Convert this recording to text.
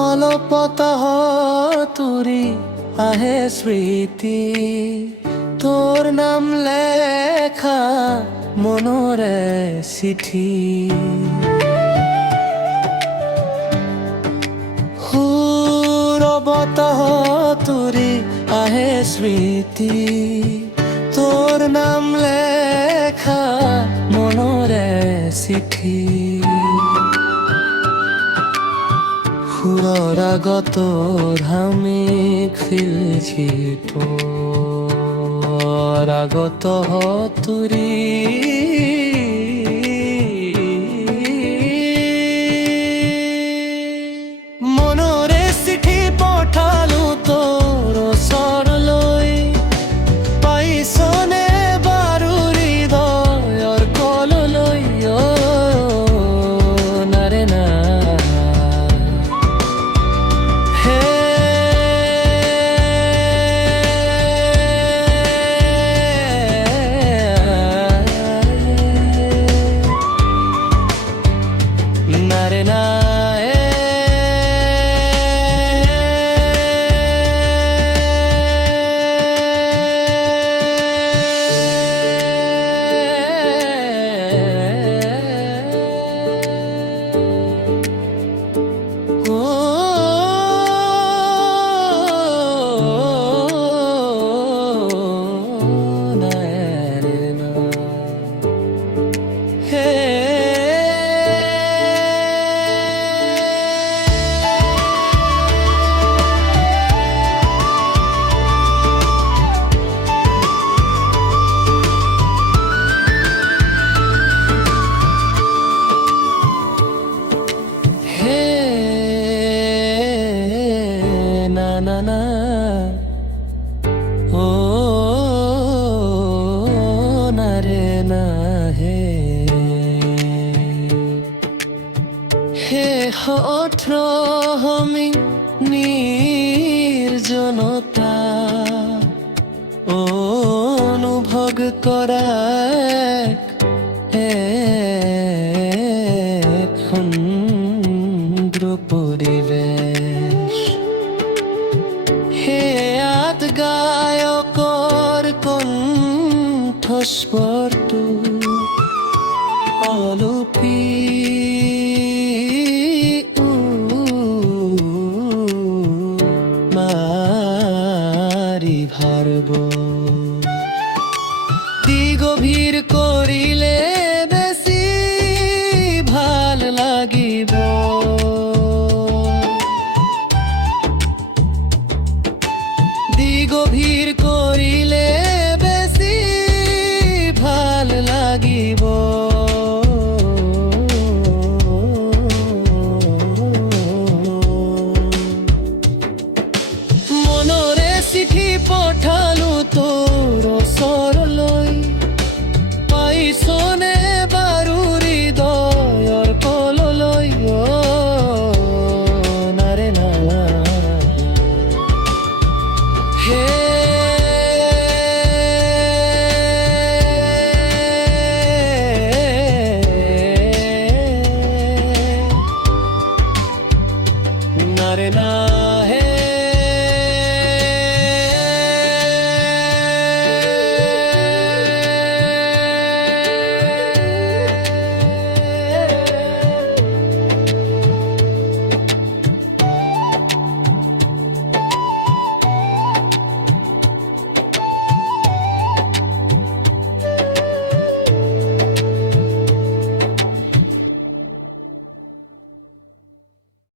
অলপতঃ তুৰি আহে স্মৃতি, তোৰ নাম লেখা মনৰে চিঠি। সুৰবতঃ তুৰি আহে স্মৃতি, তোৰ নাম লেখা মনৰে চিঠি। সুৰৰ আগত ধামিক ফিলছি তোৰ আগত তুৰি। মনৰে চিঠি পঠালো তোৰ ওচৰলৈ, পাইছনে বাৰু হৃদয়ৰ কললৈ। নাৰে না নারে না না না ও না রে না হে হে অথ্রহমি নির্জনতা অনুভৱ কৰা এক সুন্দৰ পৰিৱেশ। হেয়াত গায়কৰ কণ্ঠস্বৰটো অলপি মাৰি ভাৰব। গভীৰ কৰিলে বেছি ভাল লাগিব, গভীৰ কৰিলে বেছি ভাল লাগিব। মনৰে চিঠি পঠালো তোৰ ওচৰলৈ, পাইছনে বাৰু হৃদয়ৰ কললৈ। নাৰে না হে নারে না।